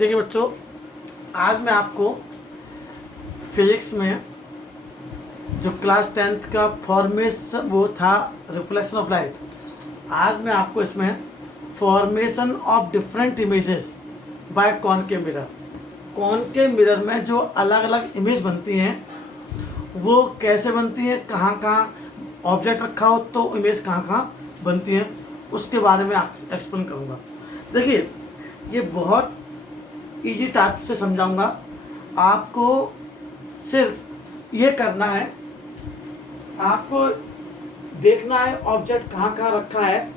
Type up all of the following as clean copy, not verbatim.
देखिए बच्चों, आज मैं आपको फिजिक्स में जो क्लास 10th का फॉर्मेशन वो था रिफ्लेक्शन ऑफ लाइट, आज मैं आपको इसमें formation of different images bye concave mirror, concave mirror में जो अलग अलग इमेज बनती हैं वो कैसे बनती है, कहाँ कहाँ ऑब्जेक्ट रखा हो तो इमेज कहाँ कहाँ बनती है, उसके बारे में एक्सप्लेन करूँगा। देखिए, ये बहुत इजी टाइप से समझाऊंगा। आपको सिर्फ ये करना है, आपको देखना है ऑब्जेक्ट कहाँ कहाँ रखा है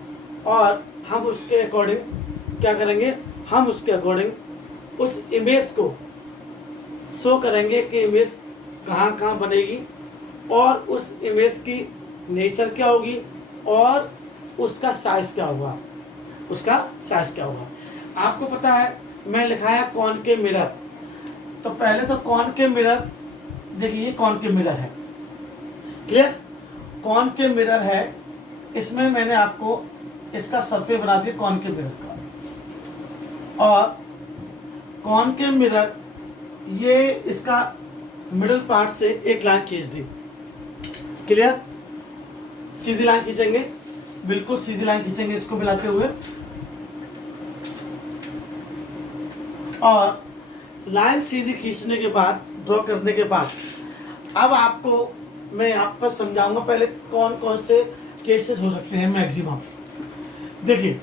और हम उसके अकॉर्डिंग क्या करेंगे, हम उसके अकॉर्डिंग उस इमेज को शो करेंगे कि इमेज कहाँ कहाँ बनेगी और उस इमेज की नेचर क्या होगी और उसका साइज क्या होगा, उसका साइज क्या होगा। आपको पता है मैं लिखा है कॉनकेव मिरर, तो पहले तो कॉनकेव मिरर देखिए, कॉनकेव मिरर है, क्लियर। कॉनकेव मिरर है, इसमें मैंने आपको इसका सरफेस बना दिया कॉनकेव मिरर का। और कॉनकेव मिरर ये इसका मिडिल पार्ट से एक लाइन खींच दी, क्लियर। सीधी लाइन खींचेंगे, बिल्कुल सीधी लाइन खींचेंगे इसको मिलाते हुए, और लाइन सीधी खींचने के बाद, ड्रॉ करने के बाद, अब आपको मैं यहाँ पर समझाऊंगा पहले कौन कौन से केसेस हो सकते हैं मैक्सिमम। देखिए,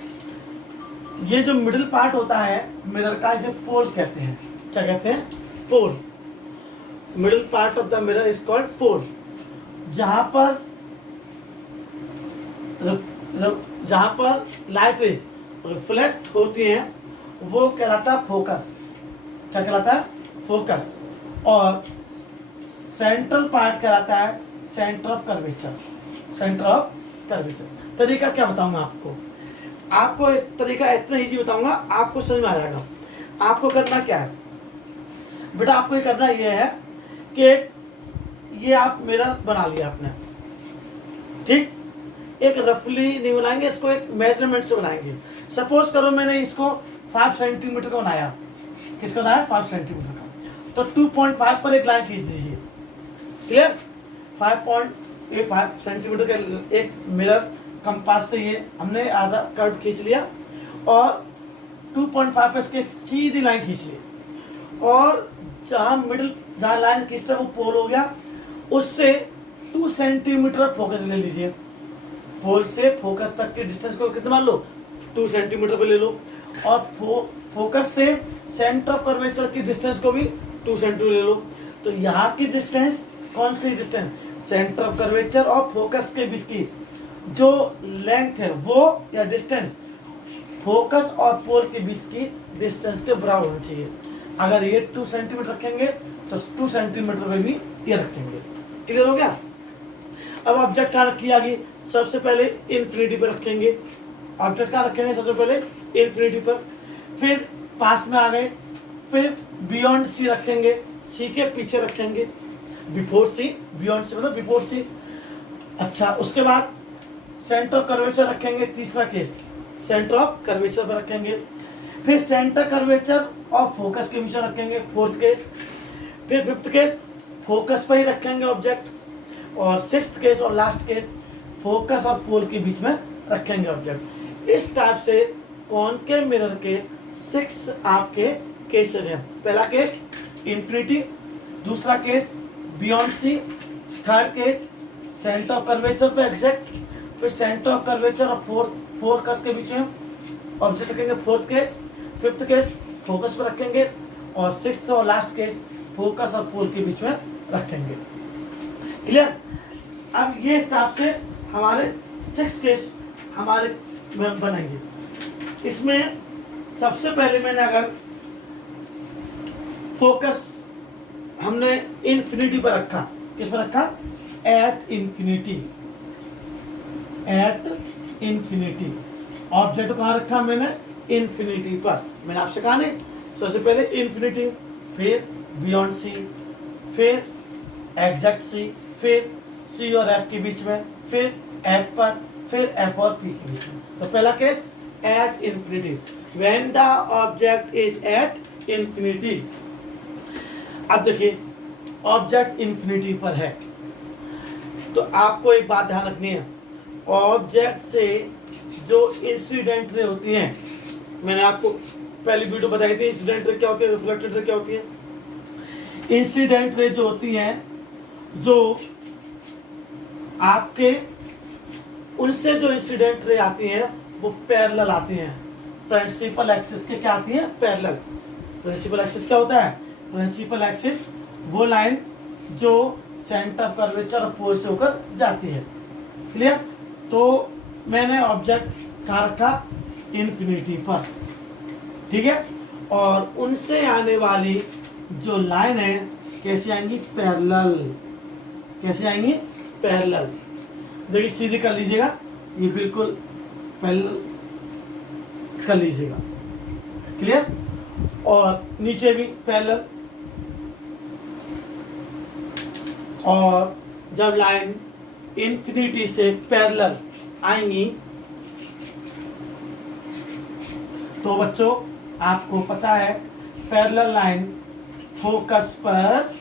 ये जो मिडिल पार्ट होता है मिरर का, इसे पोल कहते हैं। क्या कहते हैं? Pole. Middle part of the mirror is called pole. जहाँ पर लाइट रेज रिफ्लेक्ट होती हैं वो कहलाता है फोकस। क्या कहलाता है? फोकस। और सेंट्रल पार्ट कहलाता है centre of curvature. Centre of curvature. तरीका क्या बताऊंगा आपको इस तरीका इतना इजी बताऊंगा, आपको समझ में आ जाएगा। आपको करना क्या है बेटा, आपको ये करना ये है कि ये आप मिरर बना लिया आपने, ठीक। एक रफली नहीं बनाएंगे इसको, एक मेजरमेंट से बनाएंगे। सपोज करो मैंने इसको 5 सेंटीमीटर का बनाया। किसका बनाया? 5 सेंटीमीटर का। तो 2.5 पर एक लाइन खींच दीजिए, क्लियर। 5 सेंटीमीटर का एक मिरर कंपास से ये हमने आधा कर्व खींच लिया और 2.5 पर इसकी एक सीधी लाइन खींच ली, और जहाँ लाइन खींच रहा है वो पोल हो गया, उससे 2 सेंटीमीटर फोकस ले लीजिए। पोल से फोकस तक के डिस्टेंस को कितना मान लो? 2 सेंटीमीटर पे ले लो। और फोकस से सेंटर ऑफ कर्वेचर की डिस्टेंस को भी 2 सेंटीमीटर ले लो। तो यहाँ की डिस्टेंस, कौन सी डिस्टेंस? सेंटर ऑफ कर्वेचर और फोकस के बीच की जो लेंथ है वो, या डिस्टेंस फोकस और पोल के बीच की डिस्टेंस के बराबर होनी चाहिए। अगर ये 2 सेंटीमीटर रखेंगे तो 2 सेंटीमीटर पे भी ये रखेंगे। क्लियर हो गया? अब ऑब्जेक्ट कहाँ रखी आगे? सबसे पहले इन्फिनिटी पर रखेंगे। ऑब्जेक्ट कहाँ रखेंगे? सबसे पहले इन्फिनिटी पर, फिर पास में आ गए, फिर बियॉन्ड सी रखेंगे, सी के पीछे रखेंगे, बिफोर सी। बियॉन्ड सी मतलब बिफोर सी। अच्छा, उसके बाद सेंटर ऑफ कर्वेचर रखेंगे। तीसरा केस सेंटर ऑफ कर्वेचर पर रखेंगे, फिर सेंटर कर्वेचर और फोकस के बीच में रखेंगे, फोर्थ केस। फिर फिफ्थ केस फोकस पर ही रखेंगे ऑब्जेक्ट, और सिक्स्थ केस और लास्ट केस फोकस और पोल के बीच में रखेंगे ऑब्जेक्ट। इस टाइप से कॉनकेव मिरर के 6 आपके केसेस हैं। पहला केस इन्फिनिटी, दूसरा case beyond C, third case centre of curvature पे एग्जैक्ट, फिर सेंटर ऑफ कर्वेचर और फोकस के बीच में ऑब्जेक्ट रखेंगे, fourth case. Fifth case focus पर रखेंगे, और सिक्स्थ और लास्ट केस फोकस और पोल के बीच में रखेंगे। क्लियर? अब ये हिसाब से हमारे 6 केस हमारे बनेंगे। इसमें सबसे पहले मैंने अगर फोकस हमने इन्फिनिटी पर रखा, किस पर रखा? At infinity. At infinity object कहाँ रखा मैंने? इन्फिनिटी पर। मैंने आपसे कहा नहीं, सबसे पहले इन्फिनिटी, फिर बियॉन्ड सी, फिर एग्जैक्ट सी, फिर सी और एफ के बीच में, फिर एफ पर, फिर एफ और पी के बीच में। तो पहला case at infinity, when the object is at infinity. अब देखिए ऑब्जेक्ट इन्फिनिटी पर है, तो आपको एक बात ध्यान रखनी है, ऑब्जेक्ट से जो इंसिडेंट रे होती हैं, मैंने आपको पहली वीडियो बताई थी इंसिडेंट रे क्या होती है, रिफ्लेक्टेड रे क्या होती है। इंसिडेंट रे जो होती हैं, जो आपके उनसे जो इंसिडेंट रे आती हैं वो पैरेलल आती हैं, प्रिंसिपल एक्सिस के क्या आती हैं, पैरेलल। प्रिंसिपल एक्सिस क्या होता है, प्रिंसिपल एक्सिस वो लाइन जो सेंटर ऑफ कर्वेचर और पोल से होकर जाती है। क्लियर। तो मैंने ऑब्जेक्ट कहाँ रखा, इन्फिनिटी पर, ठीक है। और उनसे आने वाली जो लाइन है कैसे आएंगी, पैरेलल। कैसे आएंगी, पैरेलल। देखिए सीधी कर लीजिएगा, ये बिल्कुल पैरेलल कर लीजिएगा। क्लियर। और नीचे भी पैरेलल। और जब लाइन इन्फिनिटी से पैरेलल आएंगी तो बच्चों आपको पता है पैरेलल लाइन फोकस पर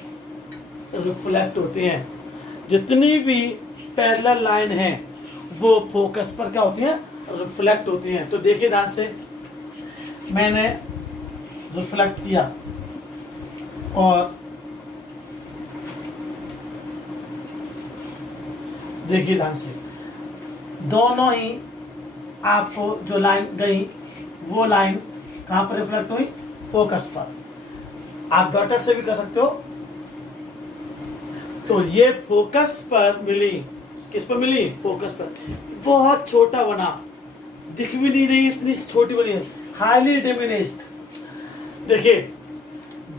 रिफ्लेक्ट होते हैं। जितनी भी पैरेलल लाइन है वो फोकस पर क्या होती हैं, रिफ्लेक्ट होती हैं। तो देखिए ध्यान से, मैंने रिफ्लेक्ट किया और देखिए ध्यान से, दोनों ही आपको जो लाइन गई वो लाइन कहाँ पर रिफ्लेक्ट हुई, फोकस पर। आप डॉटेड से भी कर सकते हो। तो ये फोकस पर मिली, किस पर मिली, फोकस पर। बहुत छोटा बना, दिख भी नहीं रही, इतनी छोटी बनी है, हाईली डिमिनिश्ड। देखिए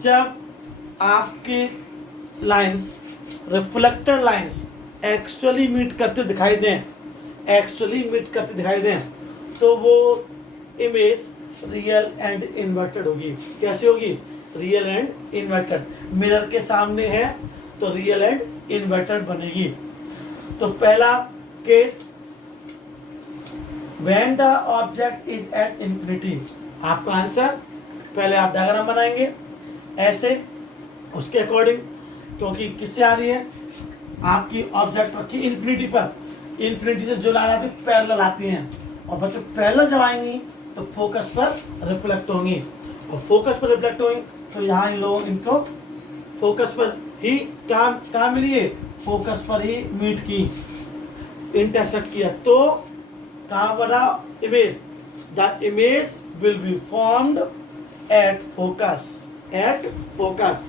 जब आपकी lines, reflector lines actually meet करते दिखाई दें, एक्चुअली मीट करते दिखाई दें, तो वो इमेज रियल एंड इन्वर्टेड होगी। कैसे होगी, रियल एंड इन्वर्टेड। मिरर के सामने है तो रियल एंड इन्वर्टेड बनेगी। तो पहला case, when the object is at infinity. आपका आंसर, पहले आप डायग्राम बनाएंगे ऐसे, उसके अकॉर्डिंग, क्योंकि किससे आ रही है, आपकी ऑब्जेक्ट रखी इन्फिनिटी पर, इन्फिनिटी से जो लाइन आती है पैरेलल आती हैं, और बच्चों पैरेलल जब आएंगी तो फोकस पर रिफ्लेक्ट होंगी, और फोकस पर रिफ्लेक्ट होंगी तो यहाँ इन लोगों, इनको फोकस पर ही कहाँ मिली है, फोकस पर ही मीट की, इंटरसेक्ट किया, तो कहाँ बना image, the image will be formed at focus, at focus.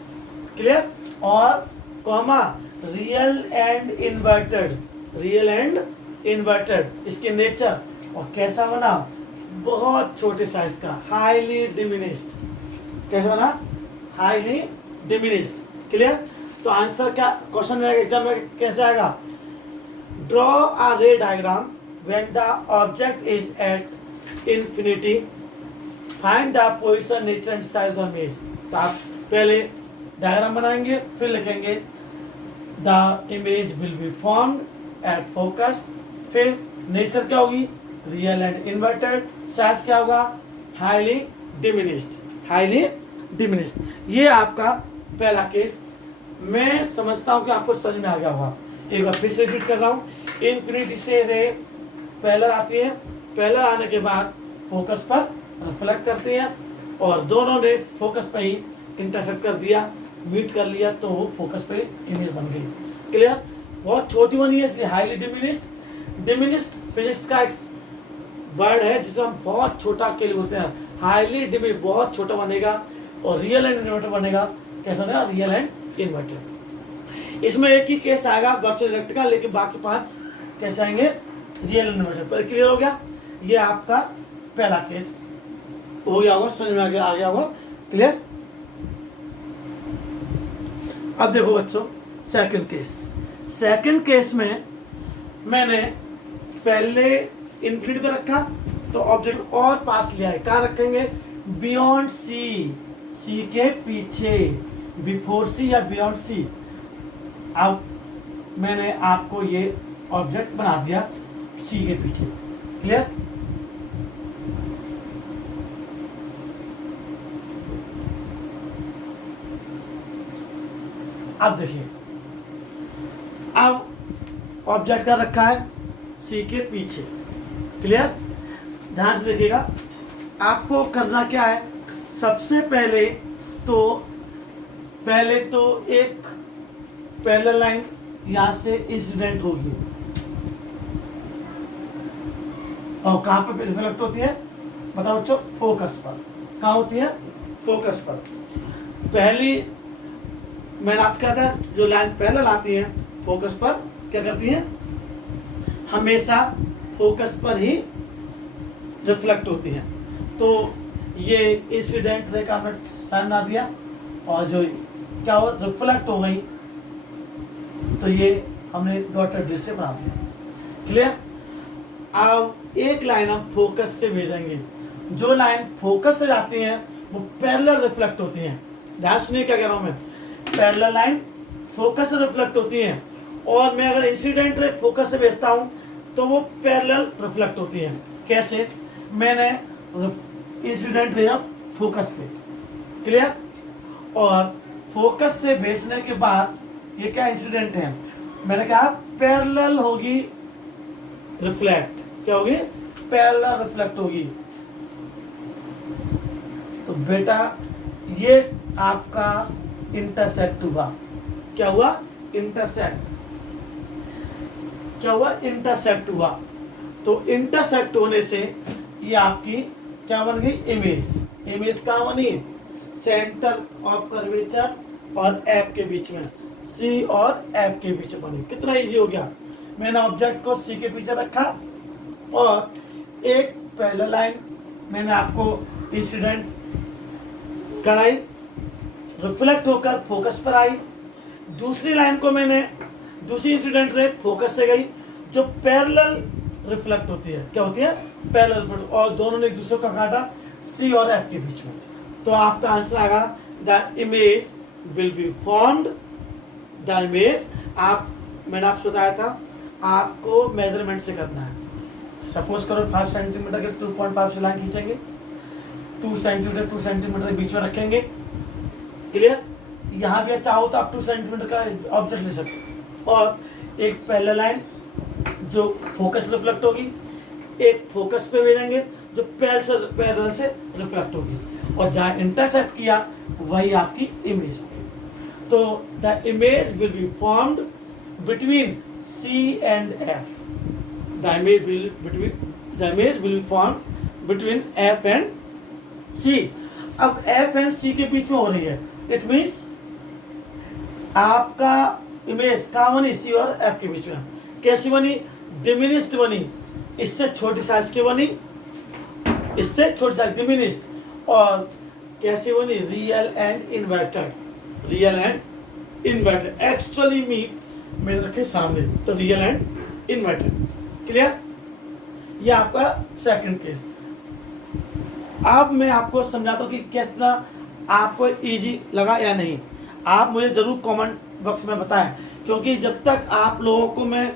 Clear. और comma real and inverted, real and inverted, इसके नेचर, और कैसा बना, बहुत छोटे साइज का, हाईली डिमिनिश्ड। कैसा बना, हाईली डिमिनिश्ड। क्लियर। तो आंसर क्या क्वेश्चन रहेगा एग्जाम में, कैसे आएगा, ड्रॉ अ रे diagram when the object is at infinity, find the position, nature and size of image. तो आप पहले डायग्राम बनाएंगे, फिर लिखेंगे the image will be formed at focus, फिर नेचर क्या होगी, रियल एंड इन्वर्टेड, साइज क्या होगा, हाईली डिमिनिश्ड, हाईली डिमिनिश्ड। ये आपका पहला केस। मैं समझता हूँ कि आपको समझ में आ गया होगा। एक बार फिर से रिपीट कर रहा हूँ, इन्फिनिटी से रे पैरेलल आती है, पैरेलल आने के बाद फोकस पर रिफ्लेक्ट करती हैं, और दोनों ने फोकस पर ही इंटरसेक्ट कर दिया, मीट कर लिया, तो वो फोकस पे इमेज बन गई। क्लियर। बहुत छोटी बनी है इसलिए हाईली डिमिनिश्ड। डिमिनिश्ड फिजिक्स का एक वर्ड है जिसे हम बहुत छोटा के लिए बोलते हैं, हाईली डिमिनिश्ड, बहुत छोटा बनेगा, और रियल एंड इन्वर्टेड बनेगा, कैसा बनेगा, रियल एंड इन्वर्टेड। इसमें एक ही केस आएगा वर्चुअल इलेक्ट्रिक का, लेकिन बाकी 5 कैसे आएंगे, रियल एंड इन्वर्टेड। पर क्लियर हो गया, ये आपका पहला केस हो गया होगा, समझ में आ गया होगा। क्लियर। अब देखो बच्चों सेकंड केस। सेकंड केस में मैंने पहले इन्फिनिटी पे रखा, तो ऑब्जेक्ट और पास ले आए, कहाँ रखेंगे, बियॉन्ड सी, सी के पीछे, बिफोर सी या बियॉन्ड सी। अब मैंने आपको ये ऑब्जेक्ट बना दिया सी के पीछे। क्लियर। अब देखिए, अब ऑब्जेक्ट का रखा है सी के पीछे, क्लियर। ध्यान से देखिएगा, आपको करना क्या है, सबसे पहले तो एक पैरेलल लाइन यहां से इंसिडेंट होगी, और कहां पर रिफ्लेक्ट होती है बताओ बच्चों, फोकस पर। कहां होती है, फोकस पर। पहली मैंने आपको कहा था, जो लाइन पैरेलल आती है फोकस पर क्या करती है, हमेशा फोकस पर ही रिफ्लेक्ट होती है। तो ये इंसिडेंट रेखा पर साइन बना दिया, और जो क्या हो रिफ्लेक्ट हो गई, तो ये हमने डॉटेड रेखा से बना दिया, क्लियर। अब एक लाइन हम फोकस से भेजेंगे, जो लाइन फोकस से जाती हैं वो पैरेलल रिफ्लेक्ट होती हैं। ध्यान सुनिए क्या कह रहा हूं मैं, पैरेलल लाइन फोकस से रिफ्लेक्ट होती हैं, और मैं अगर इंसिडेंट रे फोकस से भेजता हूं तो वो पैरेलल रिफ्लेक्ट होती हैं। कैसे, मैंने इंसिडेंट रे फोकस से, क्लियर, और फोकस से भेजने के बाद ये क्या इंसिडेंट है, मैंने कहा पैरेलल होगी रिफ्लेक्ट, क्या होगी, पैरेलल रिफ्लेक्ट होगी। तो बेटा ये आपका इंटरसेक्ट हुआ, क्या हुआ, इंटरसेक्ट, क्या हुआ, इंटरसेक्ट हुआ। तो इंटरसेक्ट होने से ये आपकी क्या बन गई, इमेज। इमेज कहाँ बनी, सेंटर ऑफ कर्वेचर और एफ के बीच में, सी और एफ के बीच में बनी। कितना इजी हो गया, मैंने ऑब्जेक्ट को सी के पीछे रखा, और एक पैरेलल लाइन मैंने आपको इंसिडेंट कराई, रिफ्लेक्ट होकर फोकस पर आई। दूसरी लाइन को मैंने, दूसरी इंसिडेंट रे फोकस से गई, जो पैरेलल रिफ्लेक्ट होती है, क्या होती है, पैरेलल रिफ्लेक्ट, और दोनों ने एक दूसरे को काटा सी और एफ के बीच में। तो आपका आंसर आएगा the image will be formed, the image. आप, मैंने आपसे बताया था आपको मेजरमेंट से करना है। सपोज करो 5 सेंटीमीटर के 2.5 से लाइन खींचेंगे, 2 सेंटीमीटर के बीच में रखेंगे, क्लियर। यहाँ भी चाहो तो आप 2 सेंटीमीटर का ऑब्जेक्ट ले सकते हो, और एक पैरेलल लाइन जो फोकस रिफ्लेक्ट होगी, एक फोकस पे भेजेंगे जो पैरेलल से रिफ्लेक्ट होगी, और जहाँ इंटरसेक्ट किया वही आपकी इमेज होगी। तो the image will be formed between C and F, the image will be formed between F and C. अब एफ एंड सी के बीच में हो रही है, इट मीन्स आपका इमेज कहाँ बनी, सी और एफ के बीच में। कैसी बनी, डिमिनिस्ड बनी, इससे छोटी साइज की बनी, इससे छोटी साइज डिमिनिस्ड, और कैसी बनी, real and inverted, real and inverted. Actually मी मैंने रखे सामने, तो रियल एंड इन्वर्टेड, क्लियर। ये आपका सेकंड केस। अब मैं आपको समझाता हूँ कि किस तरह आपको इजी लगा या नहीं। आप मुझे ज़रूर कमेंट बॉक्स में बताएं, क्योंकि जब तक आप लोगों को मैं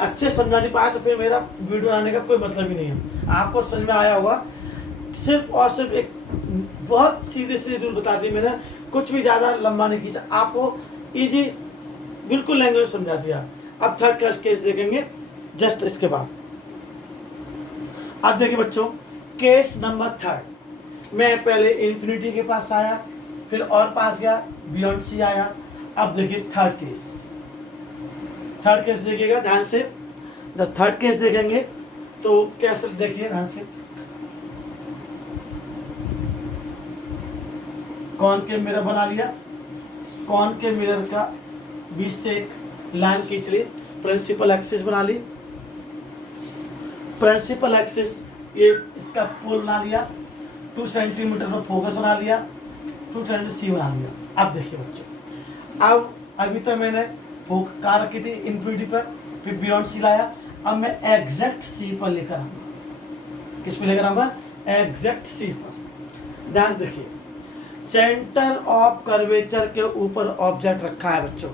अच्छे समझा नहीं पाया तो फिर मेरा वीडियो बनाने का कोई मतलब ही नहीं है। आपको समझ में आया होगा, सिर्फ और सिर्फ एक बहुत सीधे सीधे रूल बता दिए मैंने, कुछ भी ज़्यादा लंबा नहीं खींचा, आपको इजी बिल्कुल लैंग्वेज समझा दिया। अब थर्ड केस देखेंगे जस्ट इसके बाद। अब देखिए बच्चों, केस नंबर थर्ड। मैं पहले इन्फिनिटी के पास आया, फिर और पास गया, बियॉन्ड सी आया। अब देखिए थर्ड केस, थर्ड केस देखिएगा ध्यान से। द थर्ड केस देखेंगे तो कैसे, देखिए ध्यान से, कौन के मिरर बना लिया, कौन के मिरर का बीच से एक लाइन खींच ली, प्रिंसिपल एक्सिस बना ली, प्रिंसिपल एक्सिस ये इसका पोल बना लिया, 2 सेंटीमीटर पर फोकस बना लिया, 2 सेंटीमीटर सी बना लिया। अब देखिए बच्चों, अब अभी तो मैंने कहाँ रखी थी, इन्फिनिटी पर, फिर बियॉन्ड सी लाया। अब मैं एग्जैक्ट सी पर लेकर आऊँगा। किस पे लेकर आऊँगा, एग्जैक्ट सी पर। ध्यान से देखिए, सेंटर ऑफ कर्वेचर के ऊपर ऑब्जेक्ट रखा है बच्चों।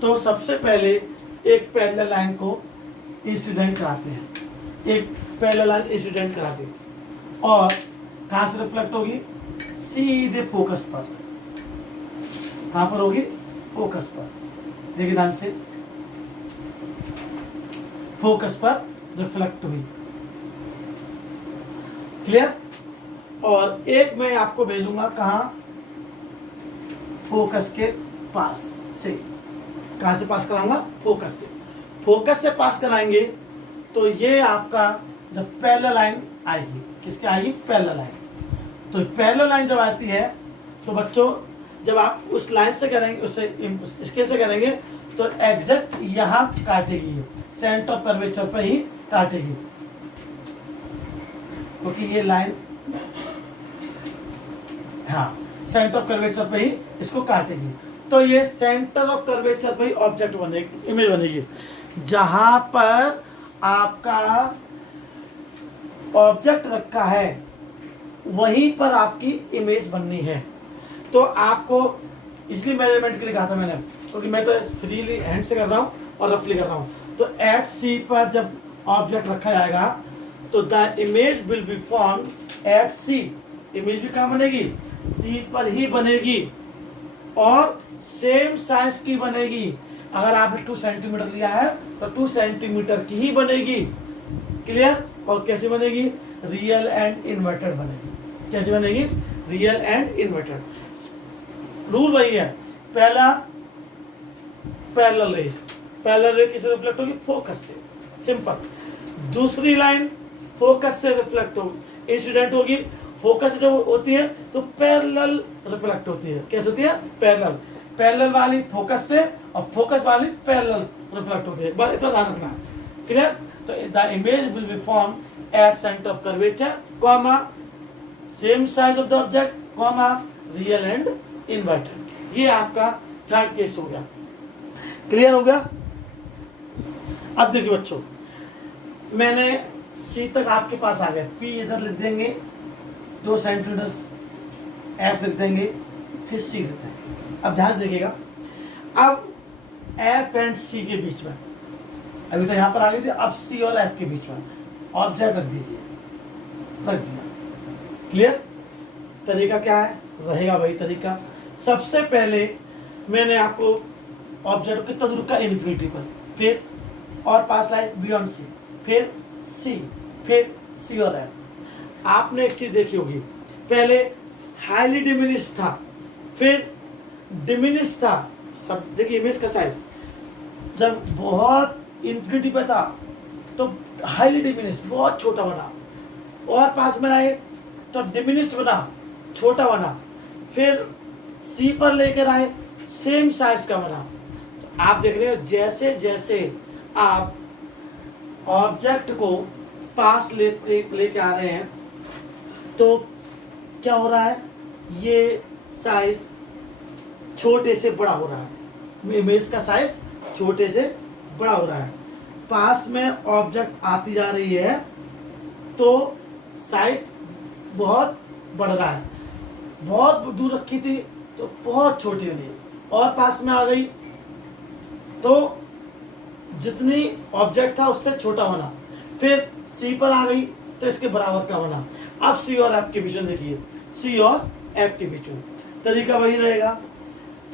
तो सबसे पहले एक पैरेलल लाइन को इंसिडेंट कराते हैं, एक पैरेलल लाइन इंसिडेंट कराते हैं, और कहाँ से रिफ्लेक्ट होगी, सीधे फोकस पर। कहाँ पर होगी, फोकस पर, देखिए ध्यान से, फोकस पर रिफ्लेक्ट हुई। क्लियर। और एक मैं आपको भेजूंगा कहां, फोकस के पास से। कहां से पास कराऊंगा, फोकस से। फोकस से पास कराएंगे तो ये आपका जब पैरेलल लाइन आएगी, किसके आएगी, पैरेलल लाइन। तो पैरेलल लाइन जब आती है तो बच्चों जब आप उस लाइन से करेंगे, उससे इसके से करेंगे तो एग्जैक्ट यहाँ काटेगी, सेंटर ऑफ कर्वेचर पर ही काटेगी, क्योंकि ये लाइन, हाँ, सेंटर ऑफ कर्वेचर पे ही इसको काटेगी। तो ये सेंटर ऑफ कर्वेचर पे ही ऑब्जेक्ट बनेगी, इमेज बनेगी। जहां पर आपका ऑब्जेक्ट रखा है वहीं पर आपकी इमेज बननी है। तो आपको इसलिए मेजरमेंट के लिए कहा था मैंने, क्योंकि मैं तो फ्रीली हैंड से कर रहा हूँ और रफली कर रहा हूँ। तो एट सी पर जब ऑब्जेक्ट रखा जाएगा तो the image will be form at C. Image भी कहाँ बनेगी, सी पर ही बनेगी और सेम साइज की बनेगी। अगर आपने 2 सेंटीमीटर लिया है तो 2 सेंटीमीटर की ही बनेगी। क्लियर। और कैसे बनेगी, रियल एंड इन्वर्टेड बनेगी। कैसे बनेगी, रियल एंड इन्वर्टेड। रूल वही है, पहला पैरेलल रेस, पैरेलल रे किससे रिफ्लेक्ट होगी, फोकस से, सिंपल। दूसरी लाइन फोकस से रिफ्लेक्ट होगी, इंसिडेंट होगी। फोकस जो होती है तो पैरेलल रिफ्लेक्ट होती है। कैसे होती है, पैरेलल। पैरेलल वाली फोकस से और फोकस वाली पैरेलल रिफ्लेक्ट होती है, बस इतना ध्यान रखना है। क्लियर। तो the image will be form at centre of curvature, comma same size of the object, comma real and inverted. ये आपका थर्ड केस हो गया। क्लियर हो गया। अब देखिए बच्चों, मैंने सी तक आपके पास आ गया, पी इधर लिख देंगे 2 सेंटीमीटर, एफ लिख देंगे, फिर सी लिख देंगे। अब ध्यान से देखिएगा, अब एफ एंड सी के बीच में, अभी तो यहाँ पर आ गई थी, अब सी और एफ के बीच में ऑब्जेक्ट रख दीजिए, रख दिया। क्लियर। तरीका क्या है, रहेगा वही तरीका। सबसे पहले मैंने आपको ऑब्जेक्ट कितना दूर का, इन्फिनिटी पर, फिर और पास लाइज बियॉन्ड सी, फिर सी, फिर सी और एफ। आपने एक चीज देखी होगी, पहले हाईली डिमिनिश था, फिर डिमिनिश था। सब देखिए इमेज का साइज जब बहुत इन्फिनिटी पे था तो हाईली डिमिनिश, बहुत छोटा बना, और पास में आए तो डिमिनिश्ड बना, छोटा बना, फिर सी पर लेकर आए सेम साइज का बना। तो आप देख रहे हो जैसे जैसे आप ऑब्जेक्ट को पास लेके आ रहे हैं तो क्या हो रहा है, ये साइज छोटे से बड़ा हो रहा है, इमेज का साइज छोटे से बड़ा हो रहा है। पास में ऑब्जेक्ट आती जा रही है तो साइज बहुत बढ़ रहा है, बहुत दूर रखी थी तो बहुत छोटी हो गई, और पास में आ गई तो जितनी ऑब्जेक्ट था उससे छोटा बना, फिर सी पर आ गई तो इसके बराबर का बना। अब सी और एफ के बीच में देखिए, सी और एफ के बीच में तरीका वही रहेगा।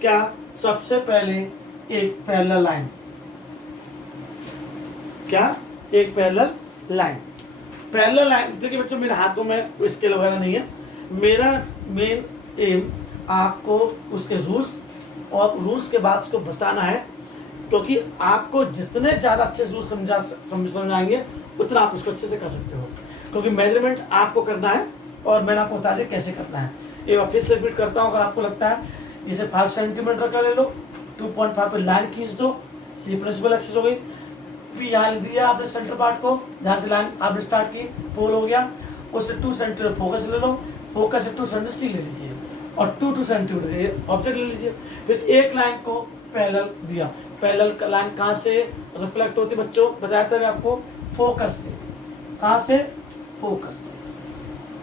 क्या, सबसे पहले एक पैरेलल लाइन, क्या, एक पैरेलल लाइन। पैरेलल लाइन देखिए बच्चों, मेरे हाथों में स्केल वगैरह नहीं है, मेरा मेन एम आपको उसके रूल्स और रूल्स के बाद उसको बताना है, क्योंकि आपको जितने ज़्यादा अच्छे से रूल्स समझाएंगे उतना आप उसको अच्छे से कर सकते हो, क्योंकि मेजरमेंट आपको करना है और मैंने आपको बता दिया कैसे करना है। एक बार फिर से रिपीट करता हूँ, अगर आपको लगता है जैसे 5 सेंटीमीटर का ले लो, 2.5 पे लाइन खींच दो, सी प्रिंसिपल एक्सिस हो गई, पी यहाँ लिख दिया आपने सेंटर पार्ट को, जहाँ से लाइन आपने स्टार्ट की पोल हो गया, उससे 2 सेंटीमीटर फोकस ले लो, फोकस से 2 सेंटीमीटर सी ले लीजिए और 2 सेंटीमीटर ऑब्जेक्ट ले लीजिए। फिर एक लाइन को पैरेलल दिया, पैरेलल लाइन कहाँ से रिफ्लेक्ट होती है बच्चों, बताया था मैं आपको, फोकस से। कहाँ से, फोकस से।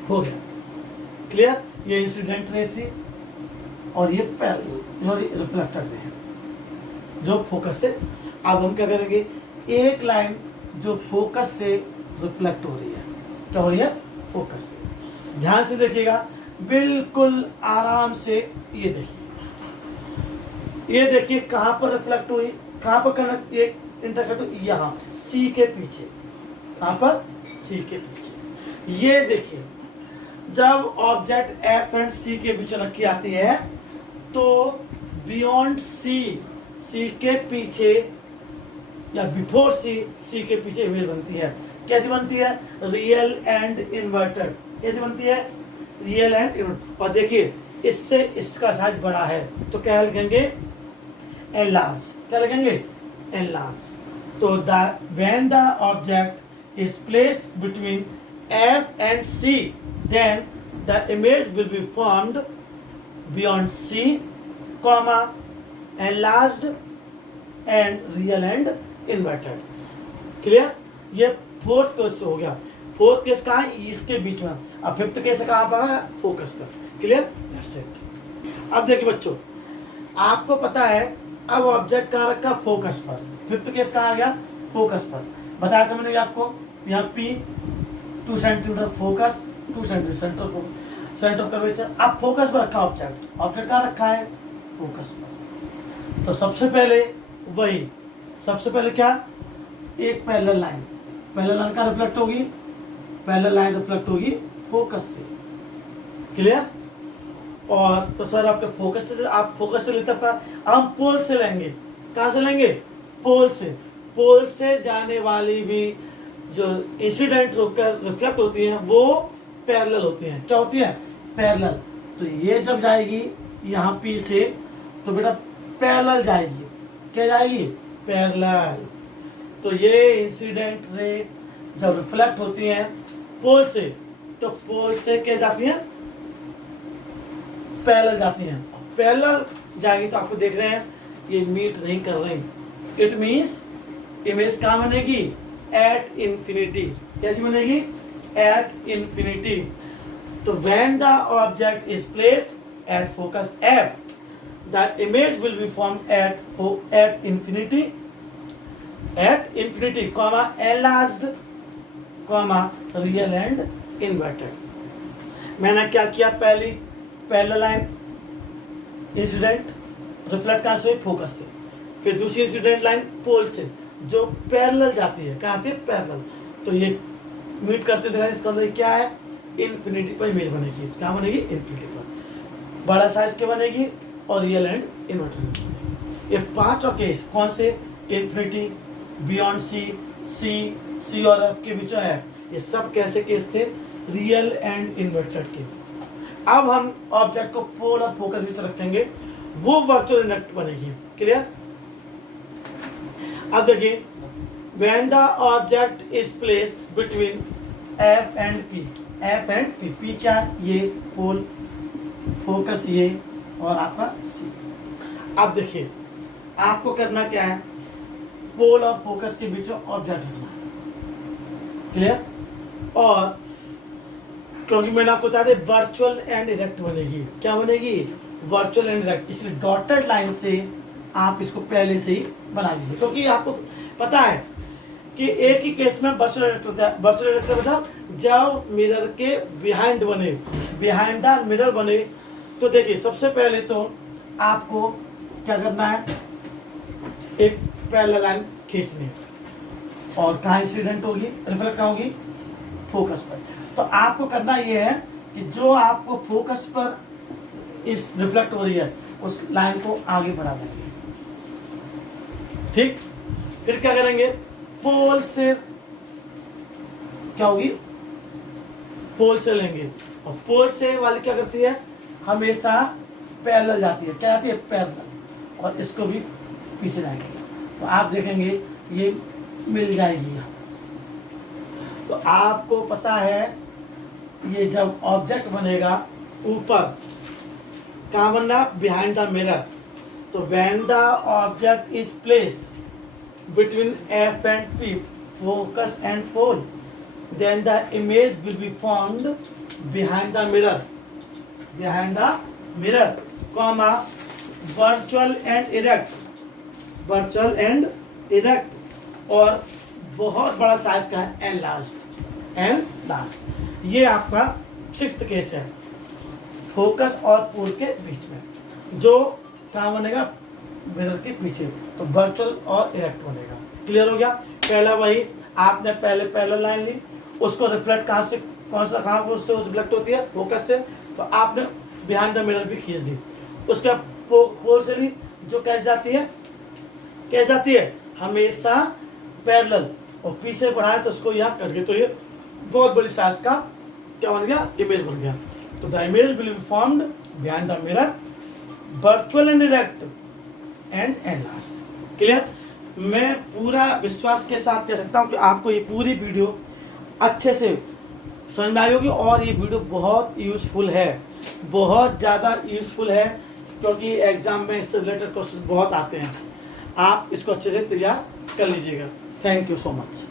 हो गया क्लियर। ये इंसिडेंट रे थी और ये पैरेलल सॉरी रिफ्लेक्टेड रे है जो फोकस से। अब हम क्या करेंगे, एक लाइन जो फोकस से रिफ्लेक्ट हो रही है, क्या हो रही है, फोकस से। ध्यान से देखिएगा, बिल्कुल आराम से, ये देखिए ये देखिए कहाँ पर रिफ्लेक्ट हुई, कहाँ पर कनेक्ट ये इंटरसेक्ट हुई, यहाँ सी के पीछे, कहाँ पर, सी के पीछे। ये देखिए जब ऑब्जेक्ट एफ एंड सी के बीच रखी आती है तो बियॉन्ड सी, सी के पीछे या बिफोर सी, सी के पीछे इमेज बनती है। कैसी बनती है, रियल एंड इन्वर्टेड। कैसी बनती है, रियल एंड इन्वर्टेड। और देखिए इससे इसका साइज बड़ा है तो क्या लिखेंगे, एनलार्ज। क्या लिखेंगे, एनलार्ज। तो when the object is placed between F and C then the image will be formed beyond C comma enlarged and real and inverted. Clear. ये फोर्थ केस हो गया। फोर्थ केस कहाँ है, इसके बीच में। अब फिफ्थ केस कहाँ पर है, फोकस पर। Clear, that's it. अब देखिए बच्चों, आपको पता है अब ऑब्जेक्ट कहाँ रखा, फोकस पर। फिफ्थ केस कहाँ आ गया, फोकस पर। बताया था मैंने आपको, यहाँ P 2 centimetre focus, 2 centimetre centre of curvature. अब फोकस पर रखा ऑब्जेक्ट, ऑब्जेक्ट कहाँ रखा है, फोकस पर। तो सबसे पहले वही, सबसे पहले क्या, एक पैरेलल लाइन, पैरेलल लाइन का रिफ्लेक्ट होगी, पैरेलल लाइन रिफ्लेक्ट होगी फोकस से। क्लियर। और तो सर आपके फोकस से, आप फोकस से लेते आपका, हम पोल से लेंगे। कहाँ से लेंगे, पोल से। पोल से जाने वाली भी जो इंसिडेंट होकर रिफ्लेक्ट होती हैं वो पैरेलल होती हैं। क्या होती है, पैरेलल। तो ये जब जाएगी यहाँ P से तो बेटा पैरेलल जाएगी। क्या जाएगी, पैरेलल। तो ये इंसिडेंट रे जब रिफ्लेक्ट होती हैं पोल से तो पोल से क्या जाती हैं, पैरेलल जाती हैं। पैरेलल जाएगी तो आपको देख रहे हैं ये मीट नहीं कर रही। इट मीन्स इमेज कहाँ बनेगी, एट इंफिनिटी। कैसी बनेगी, एट इंफिनिटी। तो when the object is placed at focus F the image will be formed at infinity, comma enlarged, comma real and inverted। मैंने क्या किया, पहली पैरेलल लाइन इंसिडेंट रिफ्लेक्ट कहाँ से हुई, फोकस से। फिर दूसरी इंसिडेंट लाइन पोल से जो पैरेलल जाती है, कहाँ आती है, पैरेलल। तो ये मीट करते दिखाई, इसका मतलब क्या है, इंफिनिटी पर इमेज बनेगी। क्या बनेगी, इंफिनिटी पर। बड़ा साइज क्या बनेगी, और रियल एंड इन्वर्टेड। ये पांचों केस कौन से, इंफिनिटी, बियॉन्ड सी, सी और एफ के बीच है, ये सब कैसे केस थे, रियल एंड इन्वर्टेड के। अब हम ऑब्जेक्ट को पोल और फोकस बीच रखेंगे, वो वर्चुअल इन्वर्ट बनेगी। क्लियर। अब देखिए, when the object is placed between F and P, F and P, P क्या, ये पोल, फोकस ये, और आपका सी। अब देखिए आपको करना क्या है, पोल और फोकस के बीच में ऑब्जेक्ट रखना है। क्लियर। और क्योंकि मैंने आपको बता दिया वर्चुअल एंड इरेक्ट बनेगी। क्या बनेगी, वर्चुअल एंड इरेक्ट। इसलिए डॉटेड लाइन से आप इसको पहले से ही बना लीजिए, क्योंकि आपको पता है कि एक ही केस में वर्चुअल इरेक्ट होता है। वर्चुअल इरेक्ट मतलब जब मिरर के बिहाइंड बने, बिहाइंड द मिरर बने। तो देखिए सबसे पहले तो आपको क्या करना है, एक पैरेलल लाइन खींचनी है, और कहाँ इंसिडेंट होगी, रिफ्लेक्ट कहाँ होगी, फोकस पर। तो आपको करना ये है कि जो आपको फोकस पर इस रिफ्लेक्ट हो रही है उस लाइन को आगे बढ़ा देंगे। ठीक। फिर क्या करेंगे, पोल से क्या होगी, पोल से लेंगे, और पोल से वाली क्या करती है, हमेशा पैरेलल जाती है। क्या जाती है, पैरेलल। और इसको भी पीछे जाएंगे तो आप देखेंगे ये मिल जाएगी। तो आपको पता है ये जब ऑब्जेक्ट बनेगा ऊपर कहाँ बनना, बिहाइंड द मिरर। तो when the object is placed between F and P, focus and pole, then the image will be formed behind the mirror, behind the mirror, comma virtual and erect, virtual and erect, और बहुत बड़ा size का है, enlarged। ये आपका sixth case है, focus और पोल के बीच में, जो कहाँ बनेगा, मिरर के पीछे, तो वर्चुअल और इरेक्ट बनेगा। क्लियर हो गया। पहला वही आपने पहले लाइन ली, उसको रिफ्लेक्ट कहाँ से कहाँ से रिफ्लेक्ट होती है, फोकस से, तो आपने बिहाइंड द मिरर भी खींच दी। उसके पोल से ली जो कैसे जाती है हमेशा पैरेलल, और पीछे बढ़ाए तो उसको यहाँ कट गई, तो ये बहुत बड़ी साइज का क्या बन गया, इमेज बन गया। तो the image will be formed behind the mirror, virtual and direct and last. Clear. मैं पूरा विश्वास के साथ कह सकता हूँ कि आपको ये पूरी वीडियो अच्छे से समझ में आई होगी, और ये वीडियो बहुत यूज़फुल है, बहुत ज़्यादा यूज़फुल है, क्योंकि एग्जाम में इससे रिलेटेड क्वेश्चन बहुत आते हैं। आप इसको अच्छे से तैयार कर लीजिएगा। Thank you so much.